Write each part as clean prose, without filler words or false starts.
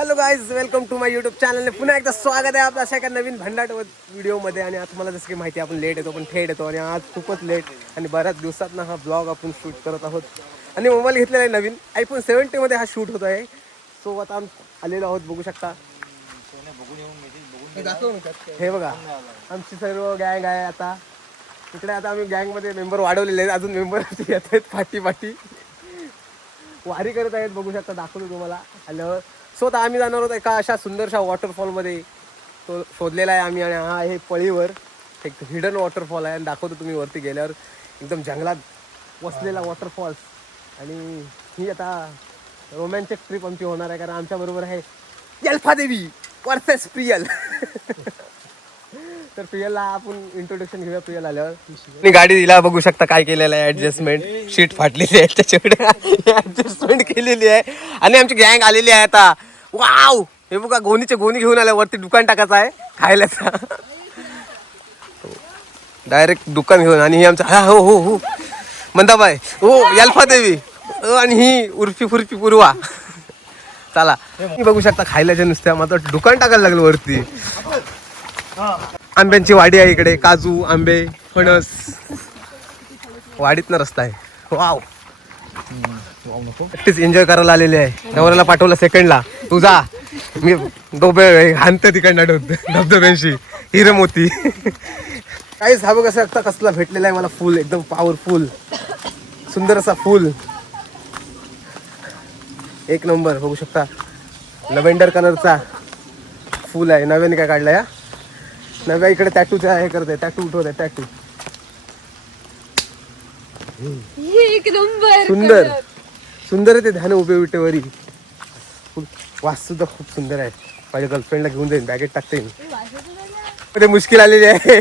Hello guys, welcome to my YouTube channel. पुन्हा एकदा स्वागत आहे आपल्या अशा एका नवीन भन्नाट व्हिडिओमध्ये. आणि आता तुम्हाला जसं की माहिती आहे, आपण लेट येतो पण थेट येतो. आणि आज खूपच लेट आणि बऱ्याच दिवसातनं हा ब्लॉग आपण शूट करत आहोत. आणि मोबाईल घेतलेला आहे नवीन iPhone 70 हा शूट होत आहे. सो आता आलेलो आहोत, बघू शकता. हे बघा, आमची सर्व गँग आहे आता इकडे. आता आम्ही गँगमध्ये मेंबर वाढवलेले आहेत, अजून मेंबर येत आहेत पाठी वारी करत आहेत. बघू शकता, दाखवतो तुम्हाला आल्यावर. सो आता आम्ही जाणार आहोत एका अशा सुंदरशा वॉटरफॉलमध्ये. तो शोधलेला आहे आम्ही. आणि हा आहे पळीवर एक हिडन वॉटरफॉल आहे. आणि दाखवतो तुम्ही वरती गेल्यावर एकदम जंगलात वसलेला वॉटरफॉल्स. आणि ही आता रोमॅन्टिक ट्रिप आमची होणार आहे, कारण आमच्याबरोबर आहे यल्फा देवी वर्सेस प्रियल. तर प्रियलला आपण इंट्रोडक्शन घेऊया प्रियल आल्यावर. गाडी दिला, बघू शकता काय केलेलं आहे, ऍडजस्टमेंट शीट फाटलेली आहे त्याच्याकडे ऍडजस्टमेंट केलेली आहे. आणि आमची गँग आलेली आहे आता. वाव, हे बघा, गोणी घेऊन आल्या. वरती दुकान टाकायचं आहे खायलाचा, डायरेक्ट दुकान घेऊन. आणि ही आमचा हो हो हो मंदाबाई, हो यल्फा देवी, आणि ही उर्फी फुर्फी पूर्वा. चला, बघू शकता खायलाच्या नुसत्या. मात्र दुकान टाकायला लागलं वरती. आंब्यांची वाडी आहे इकडे, काजू, आंबे, फणस. वाडीतनं रस्ता आहे. वाव, नक्कीच एन्जॉय करायला आलेले आहे. नवऱ्याला पाठवलं सेकंडला, तू जा, मी डोबे हाणते तिकडनं धबधब्यांशी हिरमोती. काहीच हा बघ असं कसला भेटलेला आहे मला फुल, एकदम पॉवरफुल सुंदर असा फुल, एक नंबर. बघू शकता, लव्हेंडर कलरचा फुल आहे. नव्याने काय काढलाय या नव्या. इकडे टॅटूचा हे करत आहे, टॅटू उठवत आहे, टॅटू. एक नंबर सुंदर सुंदर आहे ते ध्यान उभे विटेवरी. वास सुद्धा खूप सुंदर आहे. माझ्या गर्लफ्रेंडला घेऊन जाईन, बॅगेत टाकते. ते मुश्किल आलेली आहे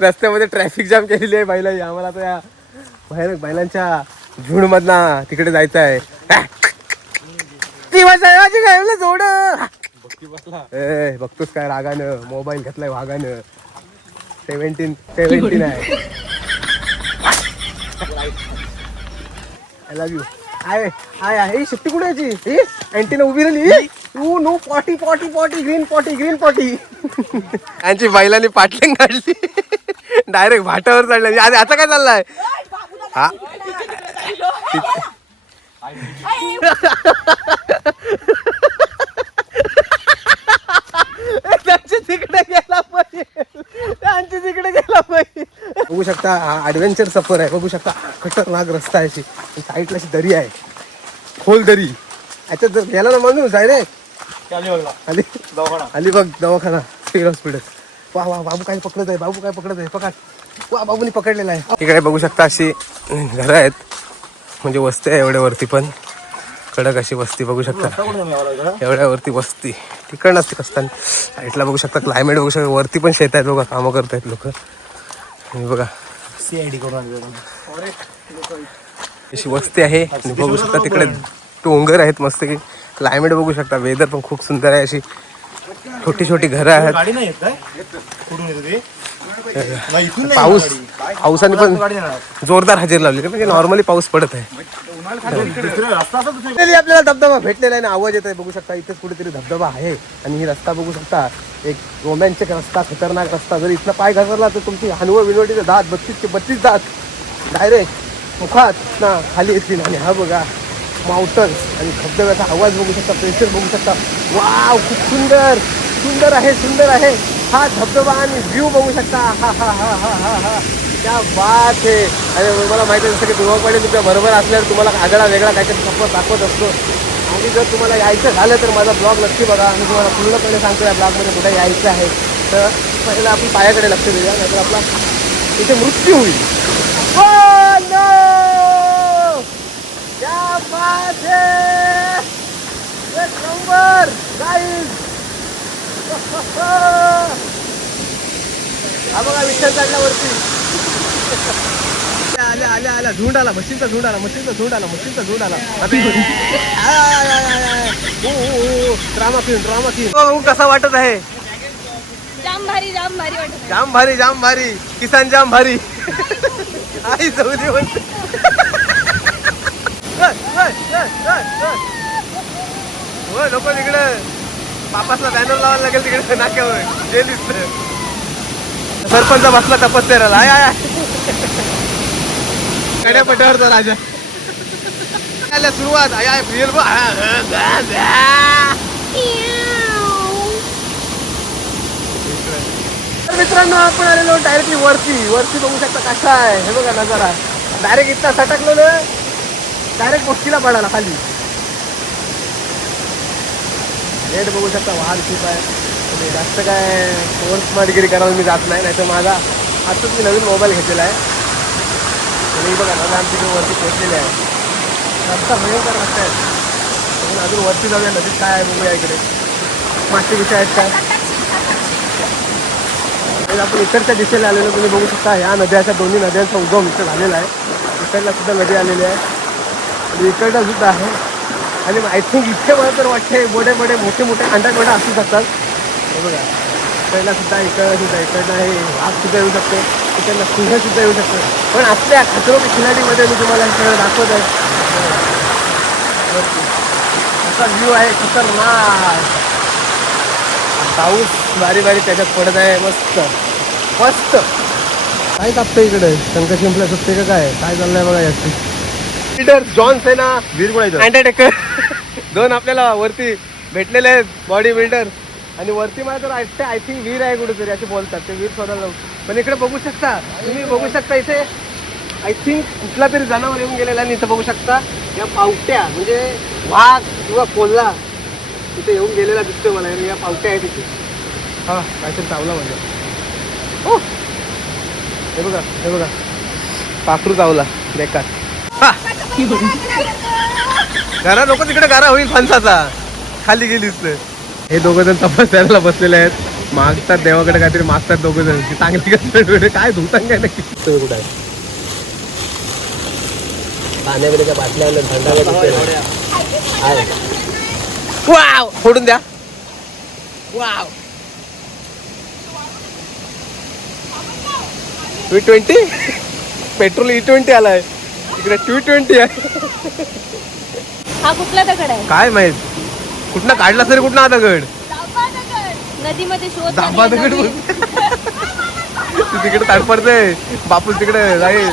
रस्त्यामध्ये, ट्रॅफिक जाम केलेली आहे बाईला. आम्हाला तर या भयानक बैलांच्या झुंडमधनं तिकडे जायचं आहे. जोड बघतोस काय रागानं, मोबाईल घेतलाय वागानं. 17 आहे. I love you. आहे आहे शिट्टी कुठे याची अँटीना उभी राहिली. तू नो पॉटी ग्रीन पॉटी. यांची बैलांनी पाटलिंग काढली, डायरेक्ट भाटावर चढलं. आता काय चाललंय हा तिकडे गेला पाहिजे. बघू शकता, हा ऍडव्हेंचर सफर आहे. बघू शकता, खतरनाक रस्ता आहे. साईडला अशी दरी आहे, खोल दरी. याच्यात जर गेला ना माणूस डायरेक्ट आली बघ दवाखाना, सिव्हिल हॉस्पिटल. वा बाबू काय पकडत आहे, पकड. वा, बाबूनी पकडलेला आहे. इकडे बघू शकता अशी घरं आहेत, म्हणजे वस्ती आहे एवढ्या वरती, पण कडक अशी वस्ती. बघू शकता एवढ्या वरती वस्ती, तिकडं नसते कसताना. साईडला बघू शकता क्लायमेट, बघू शकता वरती पण शेत आहेत बघा, कामं करतायत लोक. बघा CID करून अशी वस्ती आहे. आणि बघू शकता तिकडे डोंगर आहेत मस्त की. क्लायमेट बघू शकता, वेदर पण खूप सुंदर आहे. अशी छोटी घरं आहेत. पावसाने पण जोरदार हजेरी लावली, म्हणजे नॉर्मली पाऊस पडत आहे. आपल्याला धबधबा भेटलेला आहे ना, आवाज येत आहे. बघू शकता इथेच कुठेतरी धबधबा आहे. आणि ही रस्ता बघू शकता, एक रोमॅन्टिक रस्ता, खतरनाक रस्ता. जर इथला पाय घसरला तर तुमची विनवटीचे दात 32 दात डायरेक्ट मुखात ना खाली येतील. आणि हा बघा माउंटन्स आणि धबधब्याचा आवाज बघू शकता, प्रेशर बघू शकता. वाव, खूप सुंदर आहे. हा धबधबा आणि व्ह्यू बघू शकता. हा क्या बात आहे. आणि मला माहिती आहे, जसं की तुम्हाला तुमच्या बरोबर असल्यावर तुम्हाला आगळा वेगळा काहीतरी सफर दाखवत असतो. आणि जर तुम्हाला यायचं झालं तर माझा ब्लॉग नक्की बघा. आणि तुम्हाला पूर्णपणे सांगतो या ब्लॉगमध्ये कुठे यायचं आहे. तर पहिला आपण पायाकडे लक्ष देऊया, नाहीतर आपला इथे मृत्यू होईल. क्या बात है, एक नंबर गाईज. हा बघा विठ्ठल चढला वरती. आल्या झुंड आला, मशीनचा झुंड आला. ड्रामा क्वीन कसा वाटत आहे? जाम भारी किसान जाम भारी. आई जाऊदे म्हणते. लोक तिकडे बापासला बॅनर लावायला लागेल तिकडे नाक्यावर जे दिसत सरपंच बसला तपस्याला आय आय कड्यापट्यावरचा राजा सुरुवात आय आय रिअल मित्रांनो आपण आलेलो डायरेक्टली वरती बघू शकता कसा आहे हे बघा नजारा डायरेक्ट इतका सटकलो ना डायरेक्ट मोठीला पडाला खाली रेट बघू शकता वाहन खूप आहे म्हणजे जास्त काय फोन स्मार्टगिरी करायला मी जात नाही नाहीतर माझा आताच मी नवीन मोबाईल घेतलेला आहे आणि बघा दादा आमची वरती पोहोचलेले आहे रस्ता भयंकर रस्ता आहे म्हणून अजून वरती जाऊया नदीत काय आहे बघूया इकडे मासे विषय आहेत काय आपण इकडच्या दिशेला आलेलो तुम्ही बघू शकता ह्या नद्याच्या दोन्ही नद्यांचा उगम इथं झालेला आहे इकडला सुद्धा नदी आलेली आहे आणि इकडला सुद्धा आहे आणि आय थिंक इथे मला तर वाटते मोठे मोठे अंडा असू शकतात हे बघा इकडला सुद्धा इकडनं हे वाघ सुद्धा येऊ शकतो इकडनं सिंह सुद्धा येऊ शकतो पण आपल्या खतरो के खिलाडीमध्ये मी तुम्हाला हे सगळं दाखवत आहे असा व्ह्यू आहे खतरनाक पाऊस बारी त्याच्यात पडत आहे मस्त काय कापतं इकडे शंकर शिंपल्या सुटते का काय चाललंय बघा याची लीडर जॉन सेना अंडरटेकर दोन आपल्याला वरती भेटलेले आहेत बॉडी बिल्डर आणि वरती मला तर वाटते आय थिंक वीर आहे कुठेतरी असे बोलतात ते वीर शोधायला पण इकडे बघू शकता तुम्ही बघू शकता इथे आय थिंक कुठला तरी जनावर येऊन गेलेला आणि इथं बघू शकता या पावट्या म्हणजे वाघ किंवा कोल्हा तिथे येऊन गेलेला दिसतोय मला या पावट्या आहेत तिथे हा काहीतरी चावला म्हणजे हो हे बघा पाखरू चावला बेकार गारा नको तिकडे गारा होईल फणसाचा खाली गेलीच हे दोघं जण तपस्याला बसलेले आहेत मागतात देवाकडे काहीतरी मागतात दोघं जण चांगली काय धुतान काय नक्की कुठं आहे पाण्याबिण्याच्या बाटल्या थंडा वाव फोडून द्या वाव E20 पेट्रोल E20 आलाय इकडे 220 आहे हा कुठला दगड आहे काय माहित कुठनं काढला तरी कुठनं हा दगड नदीमध्ये शोध दाबा दगड तू तिकडे ताडपडते बापूस तिकडे जाईल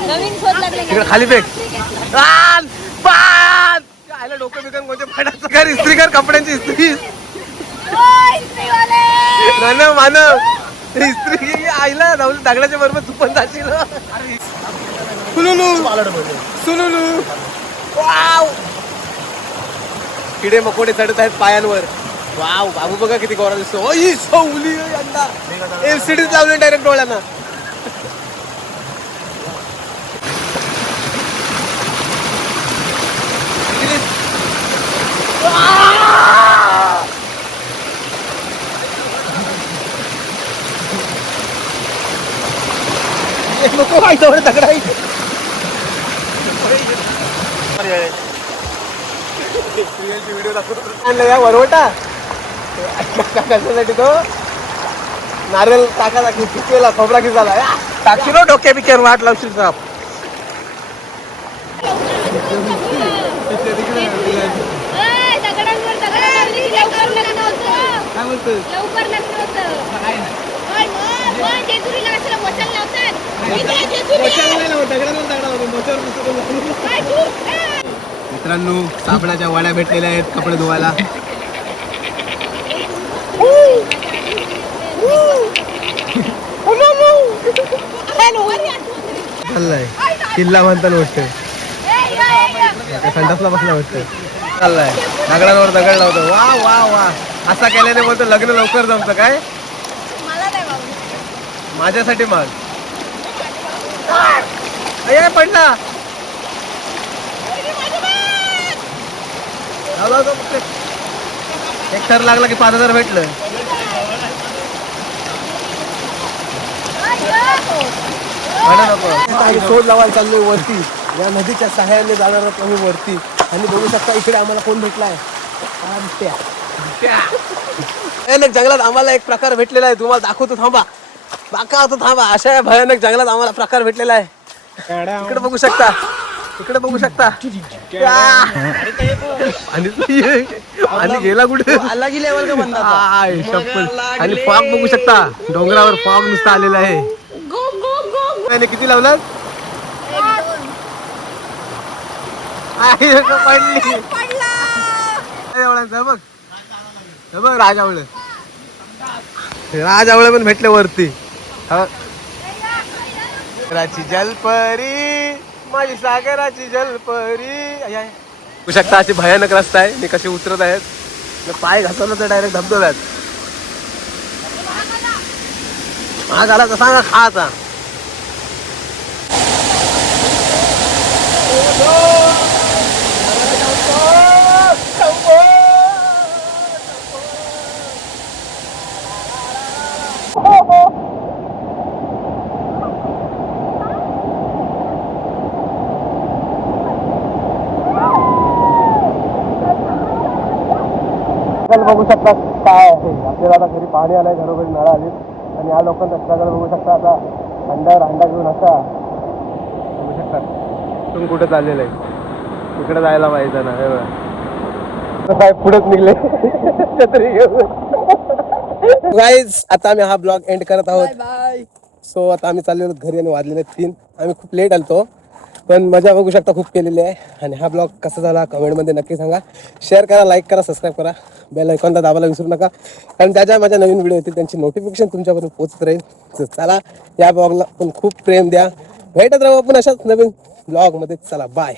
नवीन शोध लागले तिकडे खाली फेक आयला डोकं बिकन कोणत्या फाडाचं कर इस्त्री कर कपड्यांची इस्त्री मानव इस्त्री आईला जाऊन दगडाच्या बरोबर तू पण जाशील सुलुलू वाव किडे मकोडे चढत आहेत पायांवर वाव बाबू बघा किती गोरा दिसतो अंडा एलसीडीच लावले डायरेक्ट डोळ्यांना नको काय जवळ दगड आहे व्हिडिओ दाखवतो या वरवटा कशासाठी तो नारळ टाका पिकेला खोबरा खिसाला टाकी नो डोक्या बिक्यावर वाट लावशील साप काय बोलतोय मित्रांनो साबणाच्या वाड्या भेटलेल्या आहेत कपडे धुवायला चाललाय किल्ला म्हणताना वाटतंय संडासला बसला वाटतंय चाललाय दगडांवर दगड लावतो वा वा वा असा केल्याने बोलतो लग्न लवकर जमतं काय माझ्यासाठी माग पडला एक थर लागला की 5,000 भेटलं शोध लावायला चाललोय वरती या नदीच्या सहाय्याने जाणार आहोत आम्ही वरती आणि बघू शकता इकडे आम्हाला कोण भेटलाय जंगलात आम्हाला एक प्रकार भेटलेला आहे तुम्हाला दाखवतो थांबा अशा भयानक जंगलात आम्हाला प्रकार भेटलेला आहे इकडे बघू शकता आणि गेला कुठे अलग लेवल का बंदा था. आय, शप्पथ. आणि फॉग बघू शकता डोंगरावर फॉग नुसता आलेला आहे. त्याने किती लावलं पडली बघ हे बघ राजावळ राजावळ पण भेटले वरती. सागराची जलपरी माझी सागराची जलपरी बघू शकता अशी भयानक रस्ता आहे. मी कसे उतरत आहेत पाय घसरला तर डायरेक्ट धबधब्यात. हा झाला तर सांगा खाचा बघू शकता काय आहे. आपल्याला आता घरी पाणी आलंय घरोघरी नळा आली आणि या लोकांचा स्ट्रगल बघू शकता. आता अंड्यावर अंडा घेऊन असा बघू शकता तुम्ही कुठे चाललेलं आहे. इकडे जायला पाहिजे ना हे बघा साहेब पुढेच निघले छत्री घेऊन. गाईज आता आम्ही हा ब्लॉग एंड करत आहोत. सो आता आम्ही चाललेलो घरी आणि वाजलेले 3. आम्ही खूप लेट आलतो पण मजा बघू शकता खूप केलेली आहे. आणि हा ब्लॉग कसा झाला कमेंटमध्ये नक्की सांगा. शेअर करा, लाईक करा, सबस्क्राईब करा, बेल आयकॉनला दाबायला विसरू नका कारण त्याच्या माझ्या नवीन व्हिडिओ येतील त्यांची नोटिफिकेशन तुमच्यापर्यंत पोहोचत राहील. तर चला या ब्लॉगला पण खूप प्रेम द्या. भेटत राहू आपण अशाच नवीन ब्लॉगमध्ये. चला बाय.